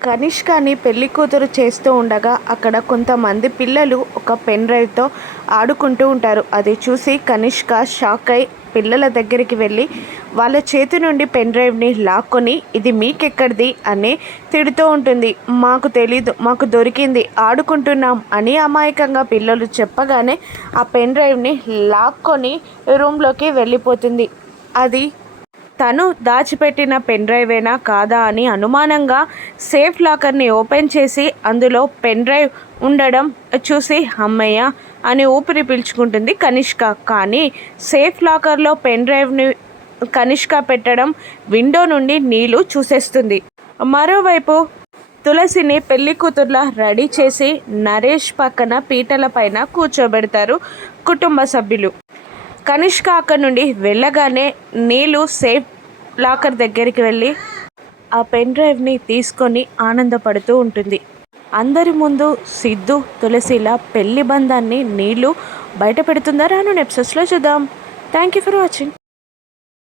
కనిష్కని పెళ్ళి కూతురు చేస్తూ ఉండగా అక్కడ కొంతమంది పిల్లలు ఒక పెన్ డ్రైవ్తో ఆడుకుంటూ ఉంటారు. అది చూసి కనిష్క షాక్ అయి పిల్లల దగ్గరికి వెళ్ళి వాళ్ళ చేతి నుండి పెన్ డ్రైవ్ని లాక్కొని ఇది మీకెక్కడిది? అని తిడుతూ ఉంటుంది. మాకు తెలీదు మాకు దొరికింది ఆడుకుంటున్నాం అని అమాయకంగా పిల్లలు చెప్పగానే ఆ పెన్ డ్రైవ్ని లాక్కొని రూమ్లోకి వెళ్ళిపోతుంది. అది తను దాచిపెట్టిన పెన్ డ్రైవేనా కాదా అని అనుమానంగా సేఫ్ లాకర్ని ఓపెన్ చేసి అందులో పెన్ డ్రైవ్ ఉండడం చూసి అమ్మయ్య అని ఊపిరి పీల్చుకుంటుంది కనిష్క. కానీ సేఫ్ లాకర్లో పెన్ డ్రైవ్ని కనిష్క పెట్టడం విండో నుండి నీళ్ళు చూసేస్తుంది. మరోవైపు తులసిని పెళ్ళి కూతుర్లా రెడీ చేసి నరేష్ పక్కన పీటల పైన కూర్చోబెడతారు కుటుంబ సభ్యులు. కనిష్క అక్కడి నుండి వెళ్ళగానే నీళ్ళు సేఫ్ లాకర్ దగ్గరికి వెళ్ళి ఆ పెన్ డ్రైవ్ని తీసుకొని ఆనందపడుతూ ఉంటుంది. అందరి ముందు సిద్ధు తులసిల పెళ్ళి బంధాన్ని నీళ్ళు బయట పెడుతుందా రాను ఎపిసోడ్స్లో చూద్దాం. Thank you for watching